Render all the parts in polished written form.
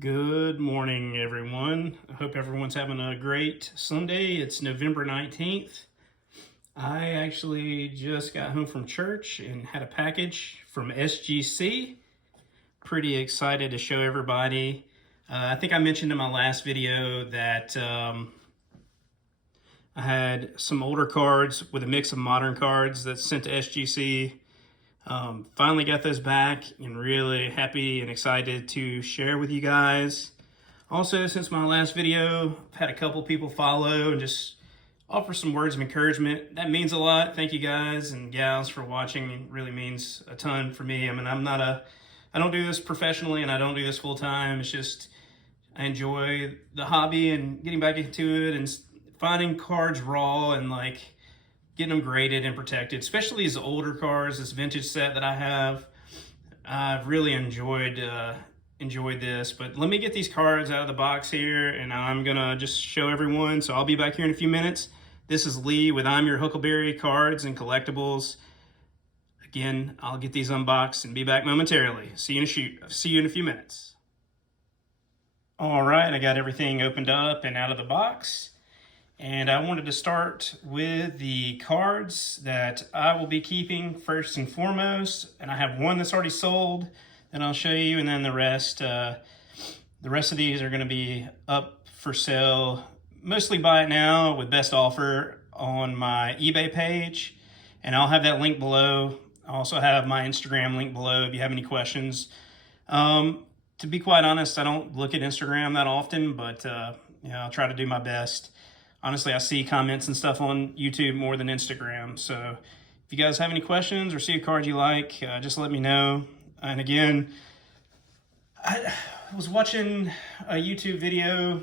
Good morning, everyone. I hope everyone's having a great Sunday. It's November 19th. I actually just got home from church and had a package from SGC. Pretty excited to show everybody. I think I mentioned in my last video that I had some older cards with a mix of modern cards that's sent to SGC. Finally got those back and really happy and excited to share with you guys. Also, since my last video, I've had a couple people follow and just offer some words of encouragement. That means a lot. Thank you guys and gals for watching. It really means a ton for me. I mean, I don't do this professionally and I don't do this full time. It's just, I enjoy the hobby and getting back into it and finding cards raw and getting them graded and protected, especially these older cards, this vintage set that I have. I've really enjoyed this, but let me get these cards out of the box here and I'm gonna just show everyone. So I'll be back here in a few minutes. This is Lee with I'm Your Huckleberry Cards and Collectibles. Again, I'll get these unboxed and be back momentarily. See you in a few minutes. All right, I got everything opened up and out of the box. And I wanted to start with the cards that I will be keeping first and foremost. And I have one that's already sold that I'll show you. And then the rest of these are going to be up for sale. Mostly buy it now with best offer on my eBay page. And I'll have that link below. I also have my Instagram link below if you have any questions. To be quite honest, I don't look at Instagram that often, but I'll try to do my best. Honestly, I see comments and stuff on YouTube more than Instagram. So if you guys have any questions or see a card you like, just let me know. And again, I was watching a YouTube video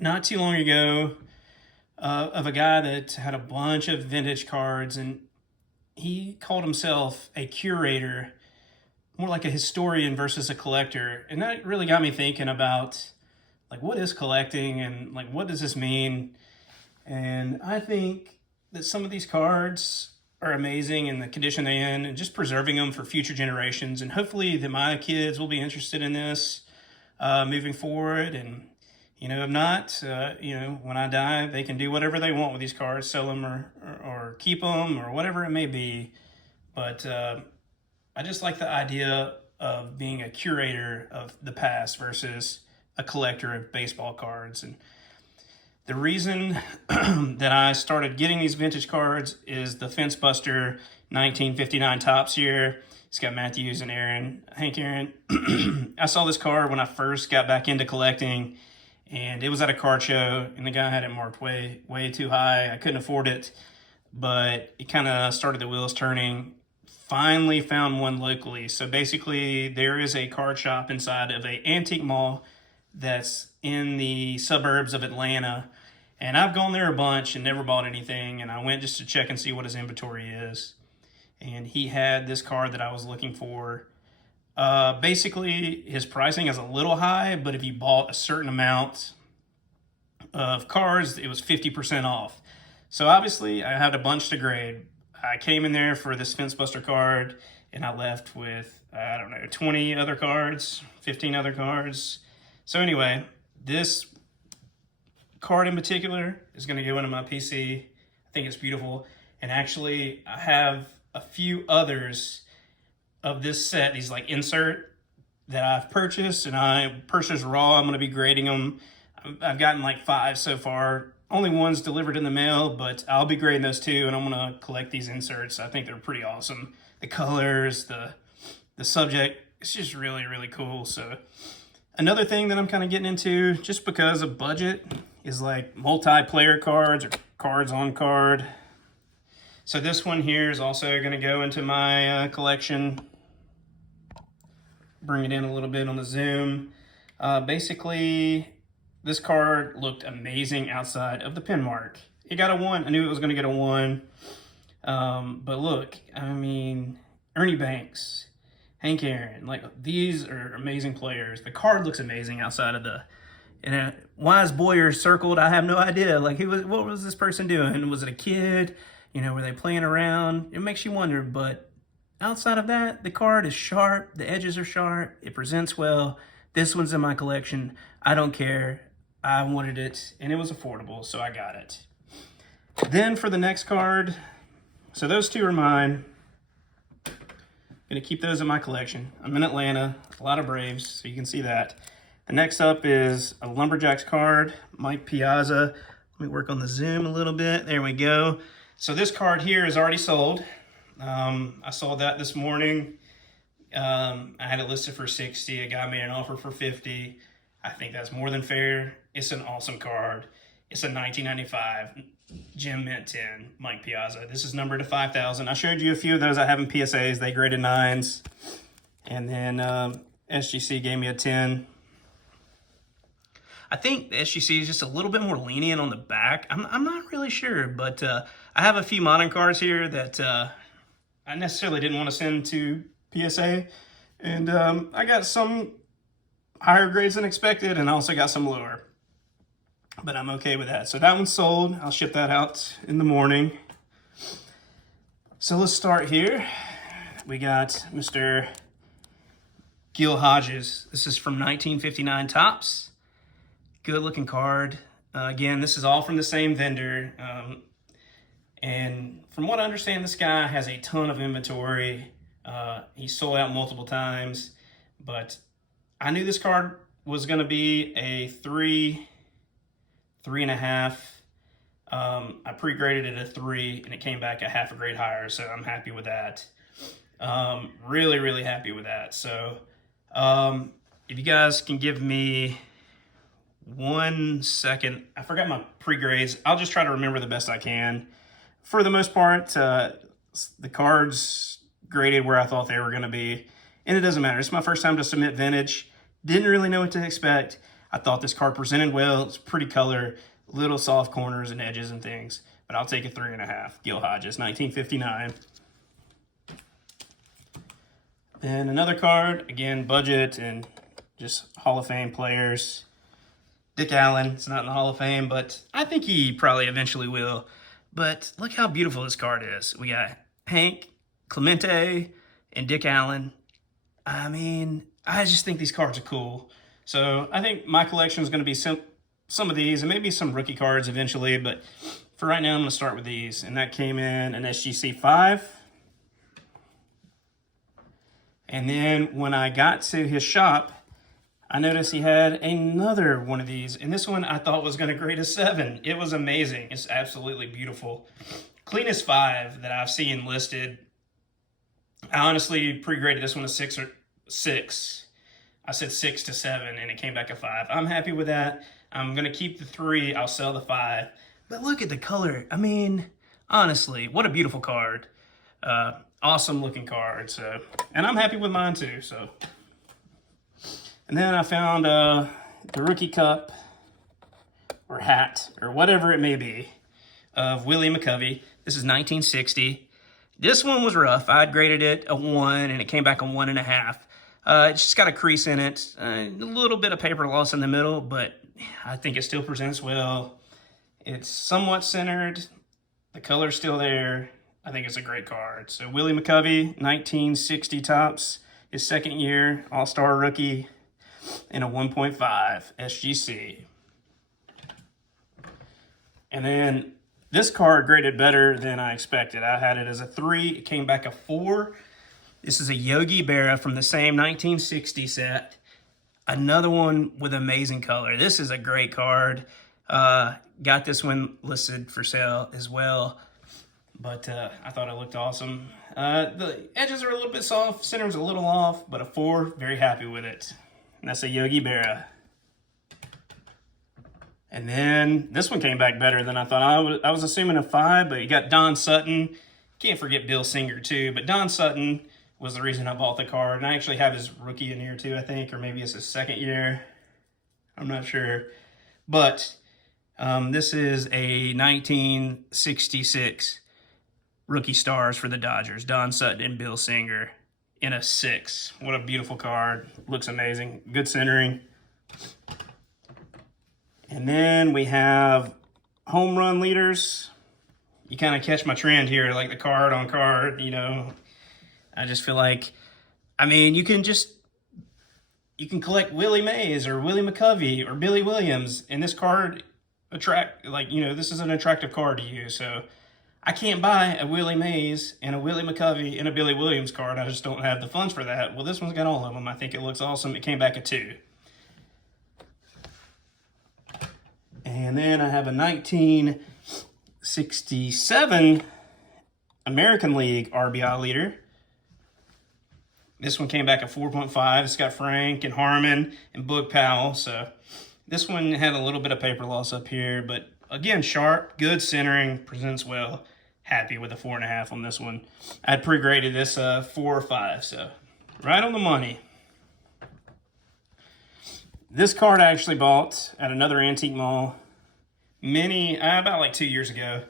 not too long ago of a guy that had a bunch of vintage cards, and he called himself a curator, more like a historian versus a collector. And that really got me thinking about what is collecting and what does this mean? And I think that some of these cards are amazing in the condition they're in and just preserving them for future generations. And hopefully that my kids will be interested in this moving forward. And, if not, when I die, they can do whatever they want with these cards, sell them or keep them or whatever it may be. But I just like the idea of being a curator of the past versus a collector of baseball cards. And the reason that I started getting these vintage cards is the Fence Buster 1959 Topps here. It's got Matthews and Hank Aaron. I saw this card when I first got back into collecting, and it was at a card show, and the guy had it marked way too high. I couldn't afford it, but it kind of started the wheels turning. Finally found one locally. So basically, there is a card shop inside of an antique mall that's in the suburbs of Atlanta, and I've gone there a bunch and never bought anything, and I went just to check and see what his inventory is, and he had this card that I was looking for. Basically his pricing is a little high, but if you bought a certain amount of cards, it was 50% off. So obviously I had a bunch to grade. I came in there for this Fence Buster card and I left with, 20 other cards, 15 other cards. So anyway, this card in particular is going to go into my PC. I think it's beautiful. And actually, I have a few others of this set, these insert that I've purchased, and I purchased raw. I'm going to be grading them. I've gotten 5 so far. Only one's delivered in the mail, but I'll be grading those too, and I'm going to collect these inserts. I think they're pretty awesome. The colors, the subject, it's just really, really cool. So another thing that I'm kind of getting into, just because of budget, is multiplayer cards or cards on card. So this one here is also going to go into my collection. Bring it in a little bit on the zoom. Basically, this card looked amazing outside of the pin mark. It got a 1. I knew it was going to get a 1. But look, I mean, Ernie Banks, Hank Aaron, these are amazing players. The card looks amazing outside of why is Boyer circled? I have no idea. What was this person doing? Was it a kid? Were they playing around? It makes you wonder, but outside of that, the card is sharp. The edges are sharp. It presents well. This one's in my collection. I don't care. I wanted it, and it was affordable, so I got it. Then for the next card, so those two are mine. I'm gonna keep those in my collection. I'm in Atlanta, a lot of Braves, so you can see that. The next up is a Lumberjacks card, Mike Piazza. Let me work on the zoom a little bit. There we go. So this card here is already sold. I saw that this morning. I had it listed for 60. A guy made an offer for 50. I think that's more than fair. It's an awesome card. It's a 1995 Gem Mint 10, Mike Piazza. This is numbered to 5,000. I showed you a few of those I have in PSAs. They graded 9s. And then SGC gave me a 10. I think the SGC is just a little bit more lenient on the back. I'm not really sure, but I have a few modern cards here that I necessarily didn't want to send to PSA. And I got some higher grades than expected, and I also got some lower. But I'm okay with that. So that one's sold. I'll ship that out in the morning. So let's start here. We got Mr. Gil Hodges. This is from 1959 Topps. Good looking card. Again, this is all from the same vendor. And from what I understand, this guy has a ton of inventory. He's sold out multiple times. But I knew this card was going to be a 3.5. I pre-graded it a 3, and it came back a half a grade higher, so I'm happy with that. Really, really happy with that. So if you guys can give me 1 second. I forgot my pre-grades. I'll just try to remember the best I can. For the most part, the cards graded where I thought they were going to be, and it doesn't matter. It's my first time to submit vintage. Didn't really know what to expect. I thought this card presented well. It's pretty color, little soft corners and edges and things, but I'll take a 3.5. Gil Hodges, 1959. Then another card, again, budget and just Hall of Fame players. Dick Allen, it's not in the Hall of Fame, but I think he probably eventually will. But look how beautiful this card is. We got Hank, Clemente, and Dick Allen. I mean, I just think these cards are cool. So I think my collection is going to be some of these and maybe some rookie cards eventually. But for right now, I'm going to start with these. And that came in an SGC 5. And then when I got to his shop, I noticed he had another one of these. And this one I thought was going to grade a 7. It was amazing. It's absolutely beautiful. Cleanest 5 that I've seen listed. I honestly pre-graded this one a 6. I said 6 to 7, and it came back a 5. I'm happy with that. I'm going to keep the 3. I'll sell the 5. But look at the color. I mean, honestly, what a beautiful card. Awesome looking card. So, and I'm happy with mine too. So, and then I found the rookie cup or hat or whatever it may be of Willie McCovey. This is 1960. This one was rough. I'd graded it a 1, and it came back a 1.5. It's just got a crease in it, a little bit of paper loss in the middle, but I think it still presents well. It's somewhat centered. The color's still there. I think it's a great card. So Willie McCovey, 1960 Topps, his second year, All-Star rookie, and a 1.5 SGC. And then this card graded better than I expected. I had it as a 3. It came back a 4. This is a Yogi Berra from the same 1960 set. Another one with amazing color. This is a great card. Got this one listed for sale as well. But I thought it looked awesome. The edges are a little bit soft. Center's a little off, but a 4. Very happy with it. And that's a Yogi Berra. And then this one came back better than I thought. I was assuming a 5, but you got Don Sutton. Can't forget Bill Singer too. But Don Sutton was the reason I bought the card. And I actually have his rookie in here too, I think. Or maybe it's his second year. I'm not sure. But this is a 1966 rookie stars for the Dodgers. Don Sutton and Bill Singer in a 6. What a beautiful card. Looks amazing. Good centering. And then we have home run leaders. You kind of catch my trend here, like the card on card, you know. I just feel like, I mean, you can you can collect Willie Mays or Willie McCovey or Billy Williams, and this card this is an attractive card to you. So I can't buy a Willie Mays and a Willie McCovey and a Billy Williams card. I just don't have the funds for that. Well, this one's got all of them. I think it looks awesome. It came back at 2. And then I have a 1967 American League RBI leader. This one came back at 4.5. It's got Frank and Harmon and Boog Powell. So this one had a little bit of paper loss up here, but again, sharp, good centering, presents well. Happy with a 4.5 on this one. I'd pre-graded this 4 or 5, so right on the money. This card I actually bought at another antique mall about like 2 years ago.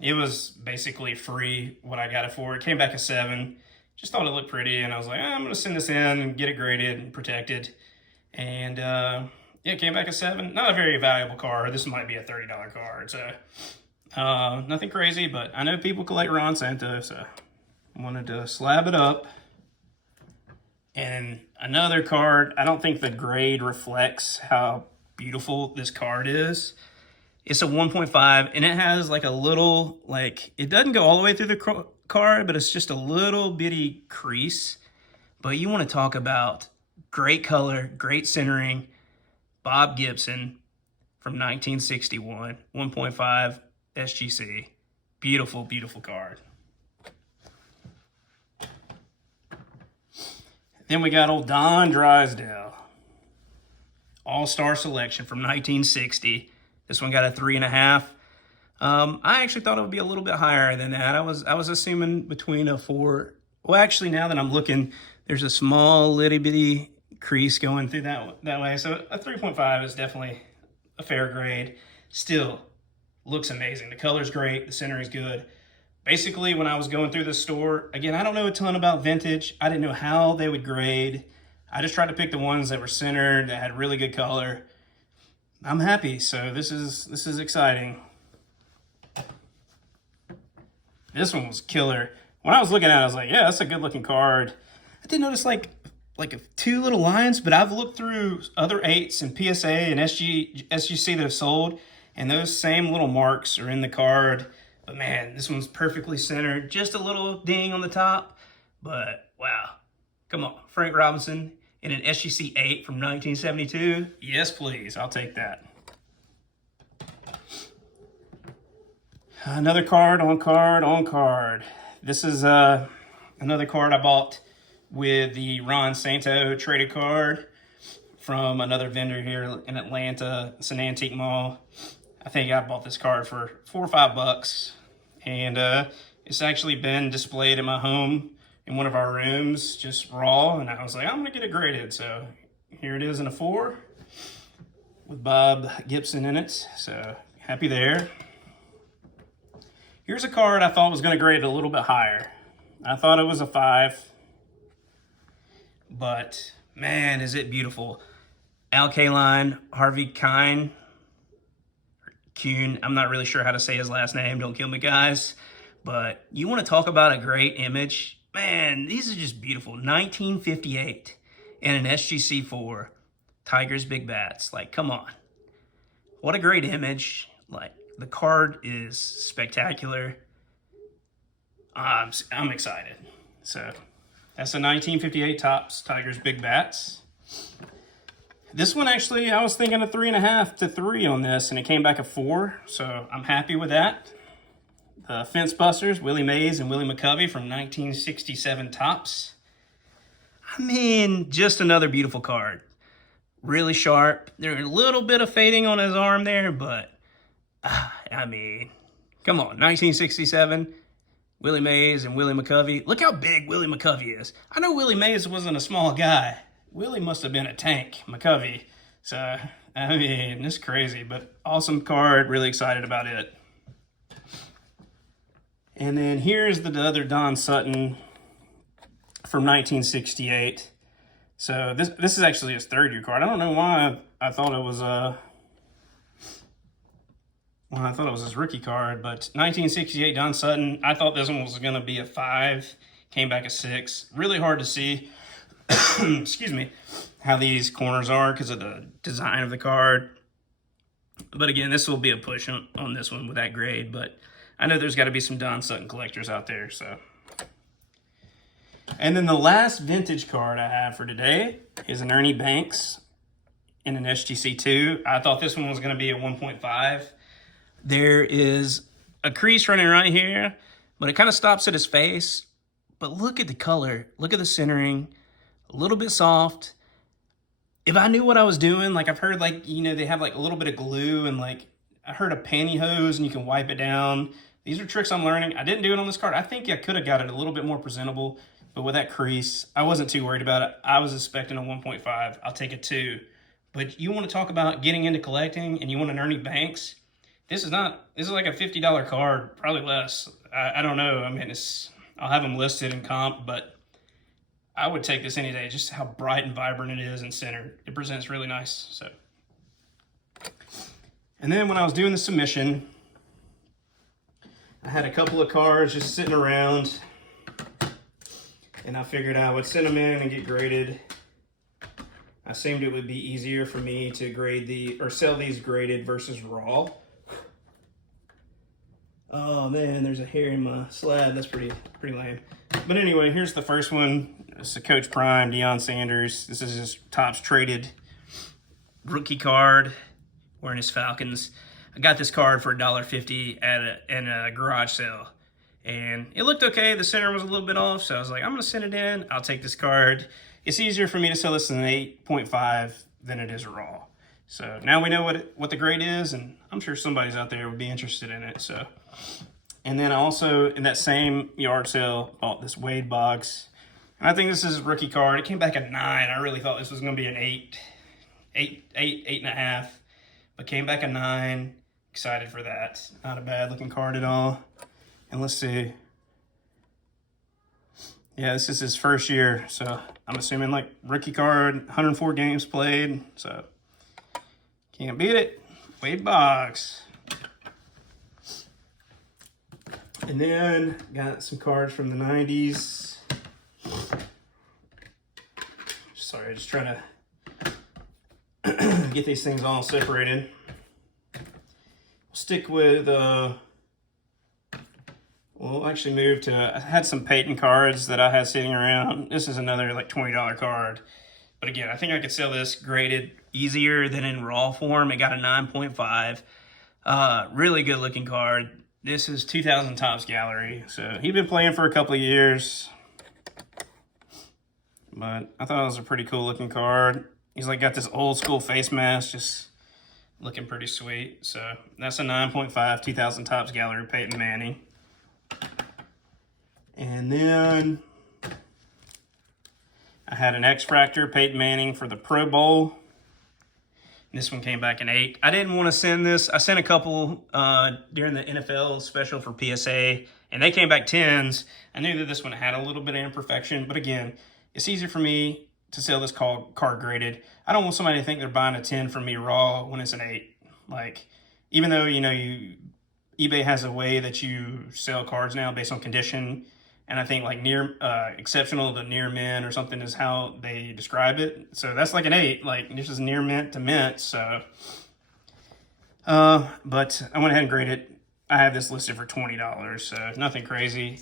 It was basically free what I got it for. It came back a 7. Just thought it looked pretty, and I was like, I'm going to send this in and get it graded and protected. And it came back a 7. Not a very valuable card. This might be a $30 card. So nothing crazy, but I know people collect Ron Santo, so I wanted to slab it up. And another card, I don't think the grade reflects how beautiful this card is. It's a 1.5, and it has like a little, it doesn't go all the way through the card, but it's just a little bitty crease. But you want to talk about great color, great centering. Bob Gibson from 1961, 1.5 SGC. Beautiful, beautiful card. Then we got old Don Drysdale. All-Star Selection from 1960. This one got a 3.5. I actually thought it would be a little bit higher than that. I was assuming between a 4. Well, actually, now that I'm looking, there's a small little bitty crease going through that way. So a 3.5 is definitely a fair grade. Still looks amazing. The color's great. The centering's good. Basically, when I was going through the store, again, I don't know a ton about vintage. I didn't know how they would grade. I just tried to pick the ones that were centered, that had really good color. I'm happy. So this is exciting. This one was killer. When I was looking at it, I was like, yeah, that's a good looking card. I did notice like 2 little lines, but I've looked through other 8s and PSA and SGC that have sold, and those same little marks are in the card. But man, this one's perfectly centered. Just a little ding on the top, but wow. Come on, Frank Robinson in an SGC 8 from 1972. Yes, please, I'll take that. Another card on card on card. This is another card I bought with the Ron Santo traded card from another vendor here in Atlanta. It's an antique mall. I think I bought this card for $4 or $5, and it's actually been displayed in my home in one of our rooms, just raw, and I was like, I'm gonna get it graded. So here it is in a 4 with Bob Gibson in it, so happy there. Here's a card I thought was gonna grade a little bit higher. I thought it was a 5, but man, is it beautiful. Al Kaline, Harvey Kuhn, I'm not really sure how to say his last name, don't kill me guys, but you want to talk about a great image. Man, these are just beautiful. 1958 and an SGC 4, Tigers Big Bats. Like, come on. What a great image. Like, the card is spectacular. I'm excited. So, that's a 1958 Topps Tigers Big Bats. This one actually, I was thinking a 3.5 to 3 on this, and it came back a 4, so I'm happy with that. The Fence Busters, Willie Mays and Willie McCovey from 1967 Topps. I mean, just another beautiful card. Really sharp. There's a little bit of fading on his arm there, but, I mean, come on, 1967, Willie Mays and Willie McCovey. Look how big Willie McCovey is. I know Willie Mays wasn't a small guy. Willie must have been a tank, McCovey. So, I mean, it's crazy, but awesome card. Really excited about it. And then here's the other Don Sutton from 1968. So this is actually his 3rd-year card. I don't know why I thought it was his rookie card, but 1968 Don Sutton. I thought this one was going to be a 5. Came back a 6. Really hard to see. Excuse me. how these corners are because of the design of the card. But again, this will be a push on this one with that grade, but I know there's got to be some Don Sutton collectors out there, so. And then the last vintage card I have for today is an Ernie Banks in an SGC2. I thought this one was going to be a 1.5. There is a crease running right here, but it kind of stops at his face. But look at the color. Look at the centering. A little bit soft. If I knew what I was doing, like I've heard like, you know, they have like a little bit of glue and like I heard a pantyhose and you can wipe it down. These are tricks I'm learning. I didn't do it on this card. I think I could have got it a little bit more presentable, but with that crease, I wasn't too worried about it. I was expecting a 1.5. I'll take a 2. But you want to talk about getting into collecting and you want an Ernie Banks? This is like a $50 card, probably less. I don't know. I mean, I'll have them listed in comp, but I would take this any day, just how bright and vibrant it is and centered. It presents really nice. So, and then when I was doing the submission, I had a couple of cards just sitting around, and I figured I would send them in and get graded. I assumed it would be easier for me to grade sell these graded versus raw. Oh man, there's a hair in my slab. That's pretty lame. But anyway, here's the first one. It's a Coach Prime, Deion Sanders. This is his Topps traded rookie card wearing his Falcons. I got this card for $1.50 at a garage sale. And it looked okay. The center was a little bit off, so I was like, I'm going to send it in. I'll take this card. It's easier for me to sell this in an 8.5 than it is raw. So now we know what the grade is, and I'm sure somebody's out there would be interested in it. So, and then I also, in that same yard sale, bought this Wade box. And I think this is a rookie card. It came back at 9. I really thought this was going to be an 8.5, but came back at 9. Excited for that. Not a bad looking card at all. And let's see. Yeah, this is his first year, so I'm assuming like rookie card, 104 games played, so can't beat it. Wade box. And then got some cards from the 90s. Sorry, just trying to get these things all separated. Stick with, we'll actually move to, I had some Peyton cards that I had sitting around. This is another like $20 card. But again, I think I could sell this graded easier than in raw form. It got a 9.5. Really good looking card. This is 2000 Topps Gallery. So he'd been playing for a couple of years. But I thought it was a pretty cool looking card. He's like got this old school face mask, just looking pretty sweet. So that's a 9.5 2000 Topps Gallery Peyton Manning. And then I had an X-Fractor Peyton Manning for the Pro Bowl. This one came back an 8. I didn't want to send this. I sent a couple during the NFL special for PSA, and they came back 10s. I knew that this one had a little bit of imperfection, but again, it's easier for me to sell this card graded. I don't want somebody to think they're buying a 10 from me raw when it's an 8. Like, even though, you know, eBay has a way that you sell cards now based on condition, and I think like near exceptional to near mint or something is how they describe it. So that's like an 8. Like this is near mint to mint. So, but I went ahead and graded it. I have this listed for $20, so nothing crazy.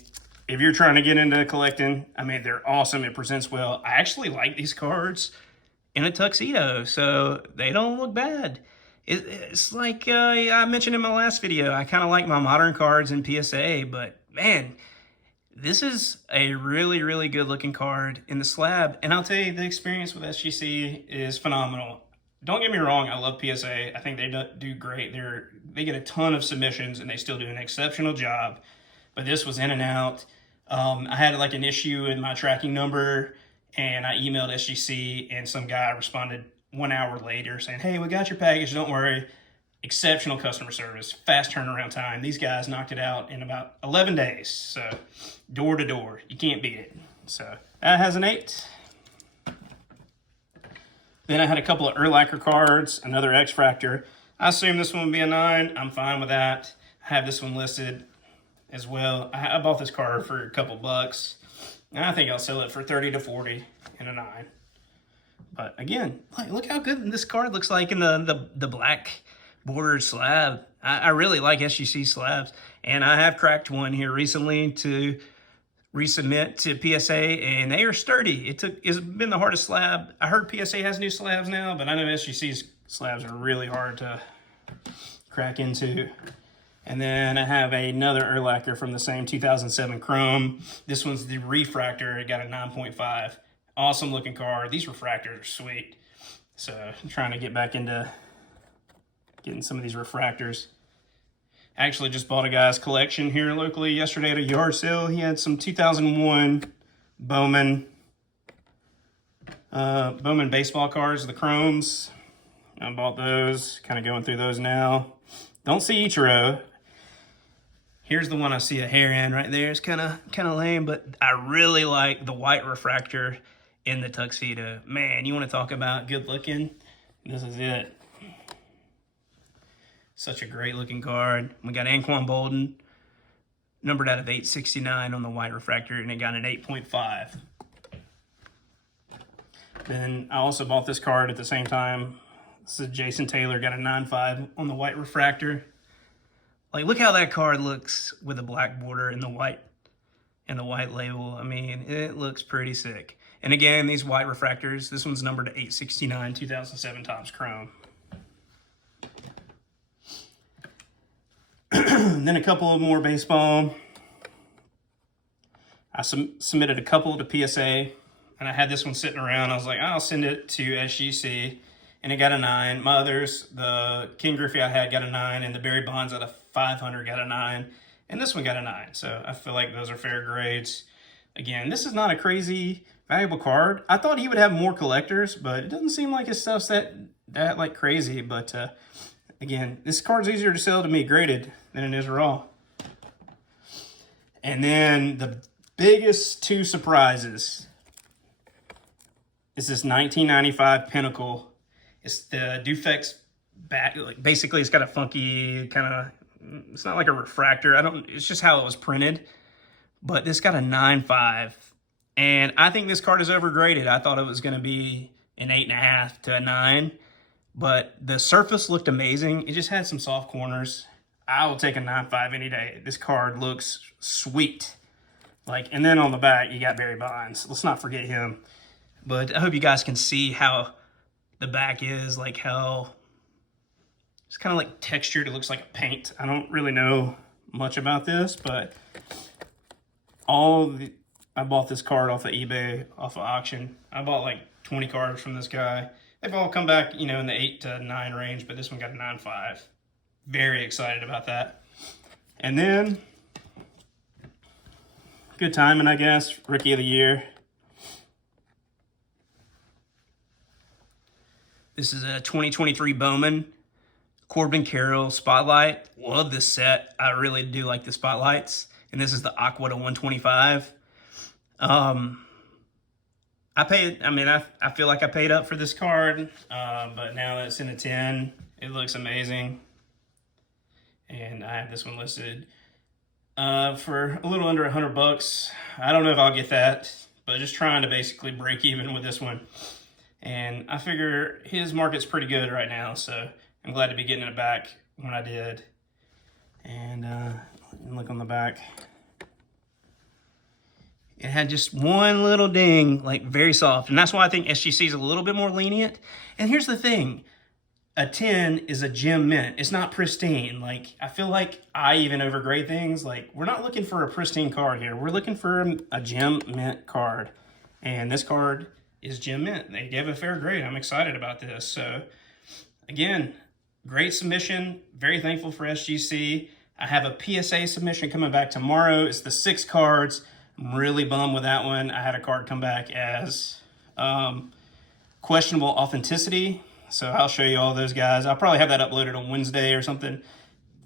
If you're trying to get into collecting, I mean, they're awesome. It presents well. I actually like these cards in a tuxedo, so they don't look bad. It's like I mentioned in my last video, I kind of like my modern cards in PSA, but man, this is a really, really good looking card in the slab. And I'll tell you, the experience with SGC is phenomenal. Don't get me wrong, I love PSA. I think they do great. They get a ton of submissions and they still do an exceptional job. But this was in and out. I had like an issue in my tracking number and I emailed SGC and some guy responded 1 hour later saying, hey, we got your package, don't worry. Exceptional customer service, fast turnaround time. These guys knocked it out in about 11 days. So door to door, you can't beat it. So that has an 8. Then I had a couple of Urlacher cards, another X-Fractor. I assume this one would be a 9. I'm fine with that. I have this one listed as well. I bought this card for a couple bucks. And I think I'll sell it for 30 to 40 and a 9. But again, look how good this card looks like in the black bordered slab. I really like SGC slabs, and I have cracked one here recently to resubmit to PSA, and they are sturdy. It's been the hardest slab. I heard PSA has new slabs now, but I know SGC's slabs are really hard to crack into. And then I have another Erlacher from the same 2007 Chrome. This one's the refractor. It got a 9.5. Awesome looking card. These refractors are sweet. So I'm trying to get back into getting some of these refractors. I actually just bought a guy's collection here locally yesterday at a yard sale. He had some 2001 Bowman baseball cards, the Chromes. I bought those, kind of going through those now. Don't see Ichiro. Here's the one I see a hair in right there. It's kind of lame, but I really like the white refractor in the tuxedo. Man, you want to talk about good looking? This is it. Such a great looking card. We got Anquan Bolden, numbered out of 869 on the white refractor, and it got an 8.5. Then I also bought this card at the same time. This is Jason Taylor, got a 9.5 on the white refractor. Like, look how that card looks with the black border and the white label. I mean, it looks pretty sick. And again, these white refractors, this one's numbered to 869, 2007 Topps Chrome. Then a couple of more baseball. I submitted a couple to PSA, and I had this one sitting around. I was like, I'll send it to SGC, and it got a 9. My others, the King Griffey I had got a 9, and the Barry Bonds out of 500 got a 9, and this one got a 9. So I feel like those are fair grades. Again, this is not a crazy valuable card. I thought he would have more collectors, but it doesn't seem like his stuff's that like crazy. But again, this card's easier to sell to me graded than it is raw. And then the biggest two surprises is this 1995 Pinnacle. It's the Dufex back. Like, basically, it's got a funky kind of, it's not like a refractor. It's just how it was printed. But this got a 9.5. And I think this card is overgraded. I thought it was going to be an 8.5 to a 9. But the surface looked amazing. It just had some soft corners. I will take a 9.5 any day. This card looks sweet. And then on the back, you got Barry Bonds. Let's not forget him. But I hope you guys can see how the back is, like how it's kind of like textured. It looks like a paint. I don't really know much about this, but I bought this card off of eBay, off of auction. I bought like 20 cards from this guy. They've all come back, in the 8 to 9 range, but this one got a 9.5. Very excited about that. And then, good timing, I guess. Rookie of the Year. This is a 2023 Bowman. Corbin Carroll Spotlight. Love this set. I really do like the spotlights. And this is the Aqua to 125. I feel like I paid up for this card, but now that it's in a 10, it looks amazing. And I have this one listed for a little under $100. I don't know if I'll get that, but just trying to basically break even with this one. And I figure his market's pretty good right now, so I'm glad to be getting it back when I did. And look on the back. It had just one little ding, very soft. And that's why I think SGC is a little bit more lenient. And here's the thing. A 10 is a gem mint. It's not pristine. I feel like I even overgrade things. We're not looking for a pristine card here. We're looking for a gem mint card. And this card is gem mint. They gave a fair grade. I'm excited about this. So, again, great submission. Very thankful for SGC. I have a PSA submission coming back tomorrow. It's the 6 cards. I'm really bummed with that one. I had a card come back as questionable authenticity. So I'll show you all those guys. I'll probably have that uploaded on Wednesday or something.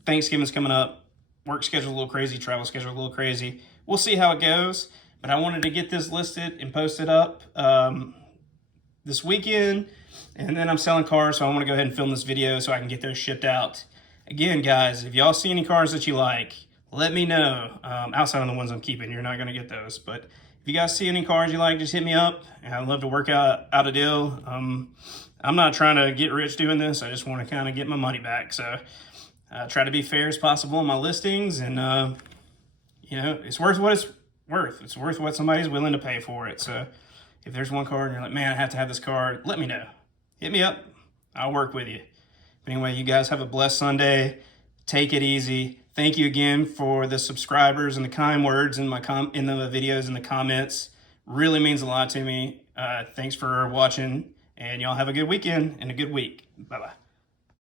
Thanksgiving's coming up. Work schedule a little crazy. Travel schedule a little crazy. We'll see how it goes. But I wanted to get this listed and posted up this weekend. And then I'm selling cars, so I want to go ahead and film this video so I can get those shipped out. Again, guys, if y'all see any cars that you like, let me know. Outside of the ones I'm keeping, you're not going to get those. But if you guys see any cars you like, just hit me up. And I'd love to work out a deal. I'm not trying to get rich doing this. I just want to kind of get my money back. So try to be fair as possible in my listings, and you know, it's worth what it's worth. It's worth what somebody's willing to pay for it. So if there's one car and you're like, man, I have to have this car, let me know. Hit me up. I'll work with you. But anyway, you guys have a blessed Sunday. Take it easy. Thank you again for the subscribers and the kind words in the videos and the comments. Really means a lot to me. Thanks for watching, and y'all have a good weekend and a good week. Bye-bye.